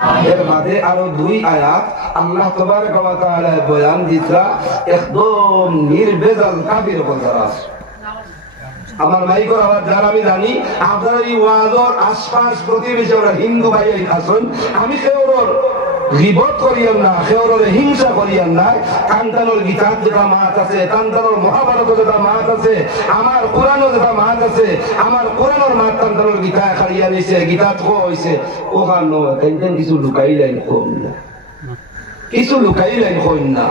এর মাঝে আরো দুই আয়াত আল্লাহ তাবারক ওয়া তাআলা বয়ান দিতা একদম নির্ভেজাল কাফির বলতারা। আমার মাইকর আওয়াজ যারা আমি জানি আপনার এই ওয়াজর আশপাশ প্রতিবেশী ওরা হিন্দু ভাই আছেন, আমি কেউর গীবত করিয়ান না, কেউর হিংসা করিয়ান না। কান্তানোর গীতার যেটা মাত আছে, কান্তানোর মহাভারত যেটা মাত আছে, আমার কোরআনও যেটা মাত আছে, আমার কোরআনের মাত কান্তানোর গীতা খাইয়া নিছে, গীতা কো হইছে ওখানে কান্তান কিছু লুকাইলেন কম না, কিছু লুকাইলেন কম না।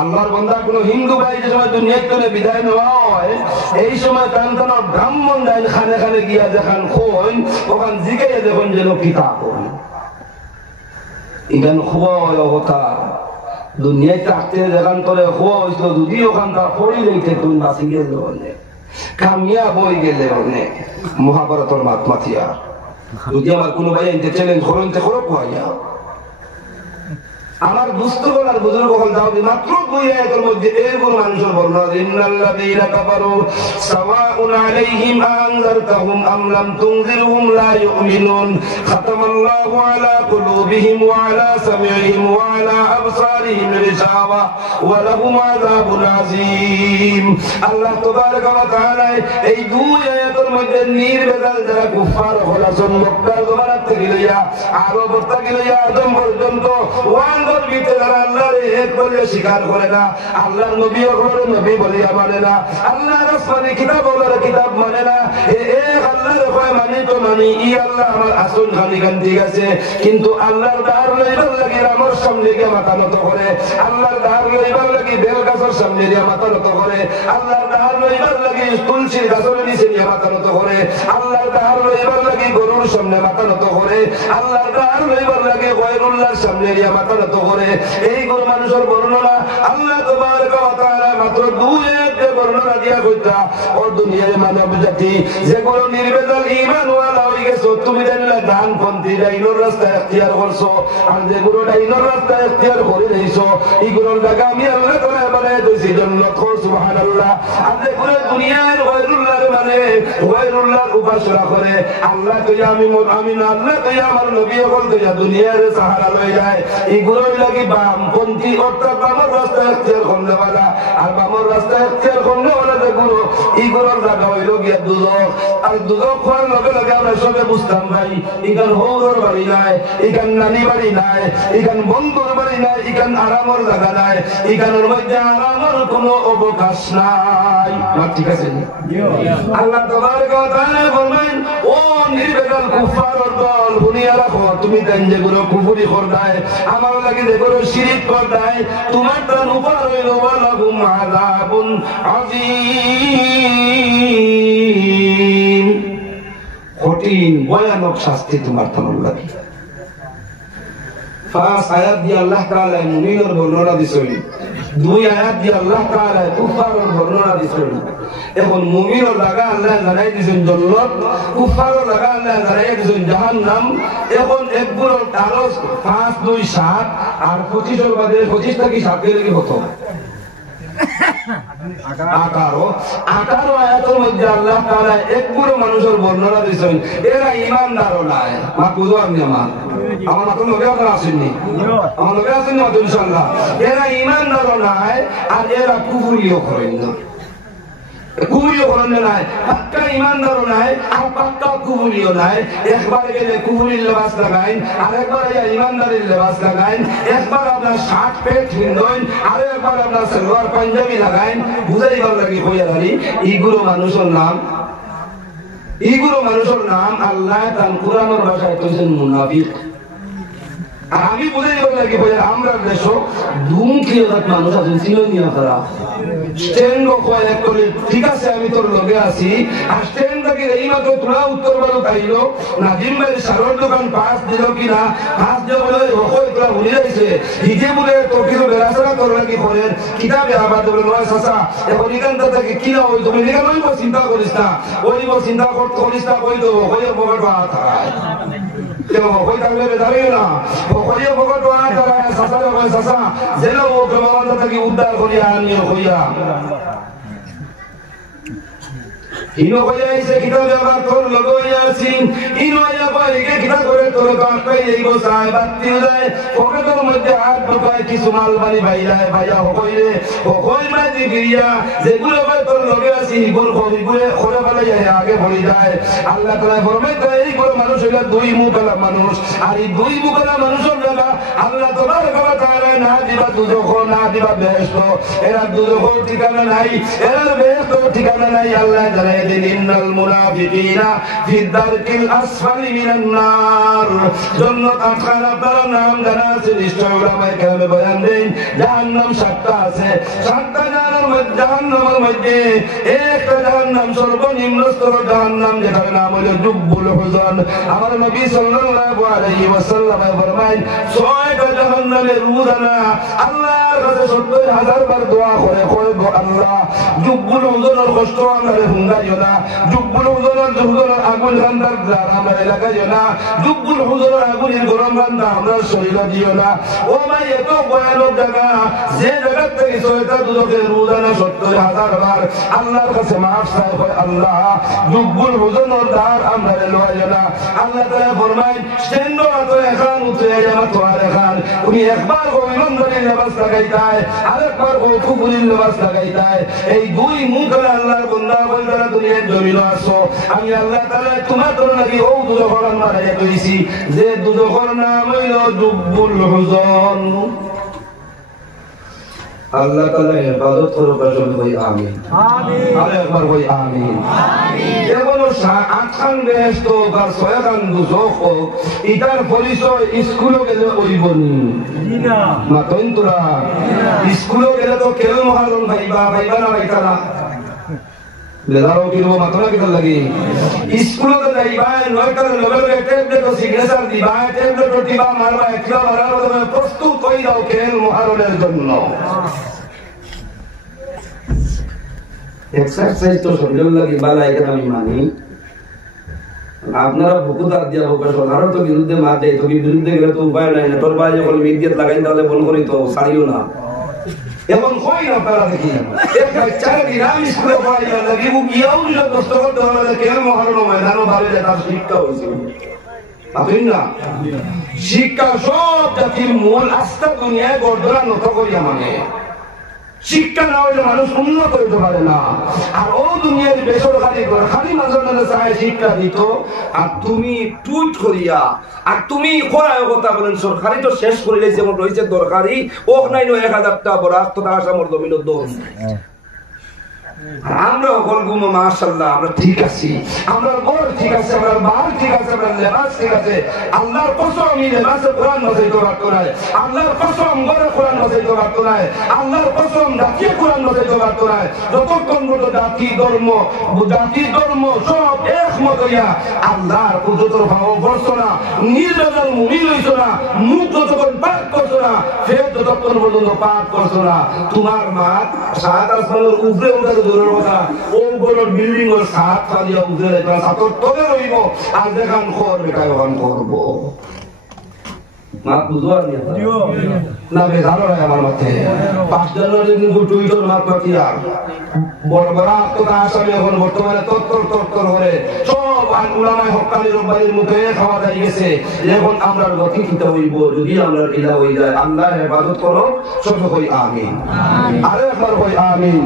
আল্লাহর বান্দা কোন হিন্দু ভাই যে সময় দুনিয়ার থেকে বিদায় নেওয়া হয়, এই সময় কান্তানোর ব্রাহ্মণ যাই খানে খানে গিয়া যেখান কইন ওখান জিগাইয়া দেখুন যেন কিতাব ইগান খুয়া কথা দুনিয়ায় থাকতে যেখান তোরে খুয়া হয়েছিল, যদি ওখান তার পড়ি লইতে তুমি বাঁচি গেলে অনেক কামিয়া বই গেলে অনেক মহাভারতের মাতমাতিয়া। যদি আমার কোনো ভাই এনতে চ্যালেঞ্জ করেন তে করো কুয়াইয়া আমার দুস্থ বলার বুজুর্গ হল দাও মাত্র দুই আয়াতের মধ্যে এরকম মানুষের বর্ণনা ইন্নাল্লাযীনা কাফারু সাওয়াউন আলাইহিম আনযারতাহুম আম লাম তুনযিরহুম লা ইউমিনুন খাতামাল্লাহু আলা কুলুবিহিম ওয়া আলা সামি'ihim ওয়া আলা আবসারিহিম গিশাওয়া ওয়া লাহুম আযাবুন আযীম। আল্লাহ তাবারক ওয়া তাআলা এই দুই আয়াতের মধ্যে নির্ভেজাল যারা কুফার হলাসন মক্কার জমানা থেকে লইয়া আরব থেকে লইয়া আদম পর্যন্ত আল্লাহর এক বলে স্বীকার করে না, আল্লাহর নবী বলে নবী বলিয়া মানে না, আল্লাহর আসমানি কিতাব বলে কিতাব মানে না, আল্লাহর কয় মানি তো মানি ই আল্লাহ আমার আসল খালি গান ঠিক আছে, কিন্তু আল্লাহর দার লইবার লাগি আমার সামনে গিয়ে মাথা নত করে, আল্লাহর দার লইবার লাগি বেল গাছের সামনে গিয়ে মাথা নত করে, আল্লাহর দার লইবার লাগি তুলসীর গাছের নিচে নিয়ে মাথা নত করে, আল্লাহর দার লইবার লাগি গরুর সামনে মাথা নত করে, আল্লাহর দার লইবার লাগি গয়রুল্লাহর সামনে গিয়ে মাথা নত করে। এইগুলো মানুষের বর্ণনা আল্লাহ তাবারক ওয়া তাআলা মাত্র দুই আয়াতে বর্ণনা দিয়া কইতা ও দুনিয়ার মানব জাতি যেগুলো নির্ভেজাল ঈমান ওয়ালা হয়ে গেছো, তুমি জানলা ডান পন্থী ডাইনোর রাস্তা ইখতিয়ার করছো, আর যেগুলো ডাইনোর রাস্তা ইখতিয়ার করে দিয়েছো এইগুলোর জায়গা আমি আল্লাহ তাআলা বানায় দিয়েছি জান্নাত। সুবহানাল্লাহ। আর যেগুলো দুনিয়ার গয়রুল্লাহর মানে গয়রুল্লাহর উপাসনা করে, আল্লাহ কইয়া আমি না, আল্লাহ কইয়া আমার নবী বলতে যা দুনিয়ার সাহারা লয়ে যায়, এগুলোই লাগি বামপন্থী অর্থাৎ বামর রাস্তা ইখতিয়ার করনেওয়ালা। আর বামর রাস্তা ইখতিয়ার করনেওয়ালা যেগুলো এগুলোর জায়গা হইল গিয়া দুজক। আর দুজক হওয়ার লগে লগে আমরা সবে বুঝতাম ভাই এখান হৌরর বাড়ি নাই, এখান নানি বাড়ি নাই, এখান বন্ধুর বাড়ি নাই, এখান আরামর জায়গা নাই, এখানের মধ্যে আরামর কোনো অবকাশ নাই। ঠিক আছে? আল্লাহ তাবারক ওয়া তাআলা বলেন ও নির্ভেজাল কুফারের দল শুনিয়া রাখো, তুমি দেন যেগুলো কুফরি করদায় আমার লাগে যেগুলো শিরিক করদায় তোমার তার উপর হইল ওয়ালাহুম আযাবুন আযীম, কঠিন ভয়ানক শাস্তি তোমার তোমার লাগে। পাঁচ আয়াত দিয়ে আল্লাহ তাআলা মুমিনের বর্ণনা দিছেন, দুই আয়াত দিয়ে আল্লাহ তাআলা কুফারের বর্ণনা দিছেন। এখন মুমিনের লাগা আল্লাহ জানাই দিছেন জান্নাত, কুফারের লাগা আল্লাহ জানাই দিছেন জাহান্নাম। এখন একগুলো আরো 5 2 7 আর 25 এর বাদে 25 থেকে 7 এর কি হতো 18 আয়াতের মধ্যে আল্লাহ তাআলা একগুলো মানুষের বর্ণনা দিছেন এরা ঈমানদারও নাই। মা বুঝো আপনি আমার মাত্র নবী আপনারা আসেননি, আমার নবী আসেননি মাত্র ইনশাআল্লাহ। এরা ঈমানদারও নাই আর এরা কুফরিও করেন না, কুফরিও করেন নাই, পাক্কা ঈমানদারও নাই আর পাক্কা কুফরিও নাই। একবার গেলে কুফরির লেবাস লাগাইন, আর একবার ঈমানদারের লেবাস লাগাইন, একবার আপনার শার্ট প্যান্ট পিনবেন, আর একবার আপনার সালোয়ার পাঞ্জাবি লাগাইন, বুঝাইবার লাগি হইয়া দাঁড়ি। এইগুলো মানুষের নাম আল্লাহ তার কুরআনের ভাষায় কইছেন মুনাফিক। আর আমি বুঝাই দিবার লাগি আমরা দেশ ধুমকিও মানুষ আছেন চিনিয়া তারা স্ট্যান্ড কয়েক করে ঠিক আছে আমি তোর লগে আছি, আর স্ট্যান্ড থেকে এই মাত্র তোরা উত্তর বারো খাইল নাজিম ভাই সারোর দোকান পাঁচ দিল কিনা, পাঁচ দিল বলে রকই তোরা ভুলে যাইছে হিজে বলে তোর কিছু বেড়াচড়া তোর লাগি করেন কিতাবে আবার বলে নয় চাচা এখন এখানটা থেকে কিনা ওই তুমি এখানে ওইব চিন্তা করিস না, ওইব চিন্তা করিস না, কই দেবো কই পকেট হাত হারায় কই থাকলে বেদারিও না কইও পকেট হাত হারায় চাচা কয় চাচা যেন ও প্রেমানন্দ থেকে উদ্ধার করিয়া আনিও কইয়া ইনো কইয়া আইছে কিতাবে আবার তোর লগো আছি ইনো আয়া পাইকে কিতা করে তোর কাটাই এই গোসায় বাতি যায় পকেটের মধ্যে হাত ঢুকায় কিছু মাল বাড়ি বাইরায় ভাইয়া হইরে হই মা দিগিয়া যেগুলো কয় তোর লগে আছি গোল কবি গুলে খরে ফেলে যায় আগে বলি যায় আল্লাহ তাআলা ফরমায় এই বড় মানুষ হইলা দুই মুখলা মানুষ আর এই দুই মুখলা মানুষের জায়গা আল্লাহ তাবারক ওয়া তাআলা না দিবা দুজখ না দিবা বেহেশত এরা দুজখ ঠিকানা নাই এরা বেহেশত ঠিকানা নাই আল্লাহ জানায় দিন ইন্নাল মুনাফিকিনা ফি দারকিল আসফালি মিনান নার জান্নাত আটখানা আপনার নাম জানা আছে নিশ্চয় উলামায়ে কেরামে বয়ান দেন জাহান্নাম 7টা আছে 7টা জাহান্নামের মধ্যে একটা জাহান্নাম সর্বনিম্ন স্তর জাহান্নাম যেটার নাম হলো জুব্বুল হুজন আমার নবী সাল্লাল্লাহু আলাইহি ওয়াসাল্লাম ফরমায় 6টা জাহান্নামের রোজানা আল্লাহর কাছে 70000 বার দোয়া করে গো আল্লাহ জুব্বুল হুজনের কষ্ট আমারে হুঙ্গাইও না জুব্বুল হুজনের আগুন রান্দার দ্বার আমার এলাকায় না জুব্বুল হুজনের আগুনের গরম রান্দা আমরা শরীরে দিও না ও ভাই এত ভয়ানক জায়গা যে জায়গা থেকে 6টা দুজকের রোজানা 70000 বার আল্লাহর কাছে মাফ চাই হয় আল্লাহ জুব্বুল হুজনের দ্বার আমরা লইও না আল্লাহ তাআলা ফরমায় স্ট্যান্ড তো এখন উঠে যাওয়া তো আর এখন উনি একবার গোবিন্দনের নামাজ লাগাইতায় আরেকবার ফুকুরির নামাজ লাগাইতায় এই দুই মুখে আল্লাহর বান্দা বান্দারা দুনিয়ার জমিন আসো আমি আল্লাহ তাআলা তোমার তোর লাগি ও দুজখর মারাইয়া কইছি যে দুজখর নাম হইল জুব্বুল হুজন আল্লাহ তাআলা ইবাদত করো কসম কই আমিন আমিন আরে একবার কই আমিন আমিন এগুলো আটখান বেহেশত বা 6খান দুজখ ইটার পরিচয় স্কুলে গেলে ওইবনি না মাতন তোরা স্কুলে গেলে তো কেউ মহারণ ভাইবা না ভাইতারা বেদারও কিরো মাতনা কিতা লাগি স্কুলে যাইবা 9টার লেভেলে ট্যাবলেট ও সিগনেচার দিবা ট্যাবলেট দিবা মারবা একলা মারার মতো প্রস্তুত হই দাও কেল মহারণের জন্য এক্সারসাইজ তো শরীরের লাগি বালা এটা আমি মানি আপনারা ভুকুদার দিয়া হোক সরকারও তো বিরুদ্ধে মাতে তো বিরুদ্ধে গেলে তো উপায় নাই না তোর ভাই যখন মিডিয়াত লাগাই তাহলে বল করি তো সারিও না এমন কই না তারা দেখি এক বাচ্চার দিনাম স্কুলে পড়াই না লাগি ও গিয়াও যদি কষ্ট করতে হবে কেন মহারণ ময়দানও বাড়ি যায় তার শিক্ষা হয়েছে আপনি না শিক্ষা সব জাতির মূল আস্থা দুনিয়ায় গড়ধরা নত করিয়া মানে শিক্ষা না হইলে মানুষ উন্নত হইতে পারে না আর ও দুনিয়ার বেসরকারি খালি মাঝে চায় শিক্ষা দিত আর তুমি টুইট করিয়া আর তুমি করায় কথা বলেন সরকারি তো শেষ করিলে যেমন রয়েছে দরকারি ওক নাই 1000 টাকা বড় আত্মটা আসামর জমিন দোষ আমরা সকল গুম মাশাআল্লাহ আমরা ঠিক আছি আমরা ঘর ঠিক আছে আমরা বাল ঠিক আছে আমরা লেবাস ঠিক আছে আল্লাহর কসম আমি লেবাসে কোরআন মজাইতে পারতো না আল্লাহর কসম ঘরে কোরআন মজাইতে পারতো না আল্লাহর কসম জাতি কোরআন মজাইতে পারতো না যতক্ষণ পর্যন্ত জাতি ধর্ম সব একমত হইয়া আল্লাহর কুদরতের ভাব করছো না নির্বেজাল মুমিন হইছো না মুখ যতক্ষণ পাক করছো না ফের যতক্ষণ পর্যন্ত পাক করছো না তোমার মা সাত আসমানের উপরে উঠে কথা ও বড় বিল্ডিং এর সাত ফালিয়া উঠে এটা সাতর তলে রইব আর দেখান করবে কায়গান করব মাত বুঝবার না বেজানো রে আমার মাথে 5 জানুয়ারি দিন টুইটার মাত পাকিয়া বড় বড় আত্মটা আসামি এখন বর্তমানে তত্তর করে সব উলামায়ে হক্কানি রব্বানির মুখে খাওয়া দাই গেছে এখন আমরা গতি কিতা হইব যদি আমরা ইলা হই যায় আল্লাহর ইবাদত করো সব কই আমিন আরে একবার কই আমিন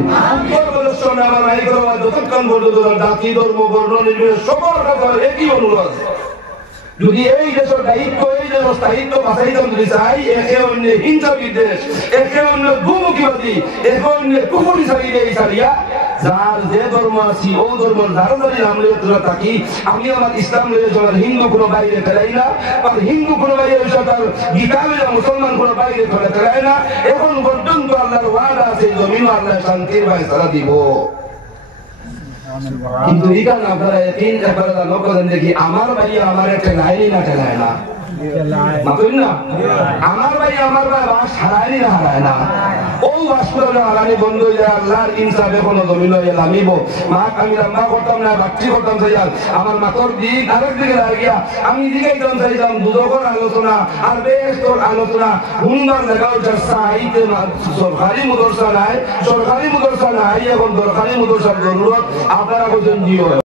উত্তর আমার নাই করো যতক্ষণ পর্যন্ত জাতি ধর্ম বর্ণ নির্বিশেষে সবার কাছে একই অনুরোধ যদি এই দেশের দায়িত্ব এই দেশের স্থায়িত্ব বাঁচাইতে যদি চাই একে অন্য হিংসা বিদ্বেষ একে অন্য ভূমুখীবাদী একে অন্য কুকুরি ছাড়িয়ে এই ছাড়িয়া যার যে ধর্ম আছি ও ধর্ম ধারণারি নাম লিয়ে তোলা থাকি আমি আমার ইসলাম লিয়ে চলার হিন্দু কোনো বাইরে ফেলাই না আর হিন্দু কোনো বাইরে তার গীতা লিয়ে মুসলমান কোনো বাইরে ফেলে ফেলাই না এখন পর্যন্ত আল্লাহর ওয়াদা আছে জমিন আল্লাহ শান্তির ফয়সালা দিব কিন্তু এখানে আপনারা তিন একবার লোক দেখি আমার ভাইয়া আমার ঠেলায় না মাতুন না আমার ভাই বাস হারায়নি না হারায় না ও বাস করে হারানি বন্ধ হয়ে যায় আল্লাহর ইনসাফে কোনো জমিন হয়ে নামিব মা আমি রান্না করতাম না বাচ্চি করতাম চাইয়াল আমার মাতর দিক আরেক দিকে লাগিয়া আমি দিকেইতাম চাইতাম দুদকর আলোচনা আর বেশ তোর আলোচনা হুন্দার লেখা হচ্ছে সাহিত্যে সরকারি মুদরসা নাই এখন দরকারি মুদরসার জরুরত আপনারা বলছেন জিও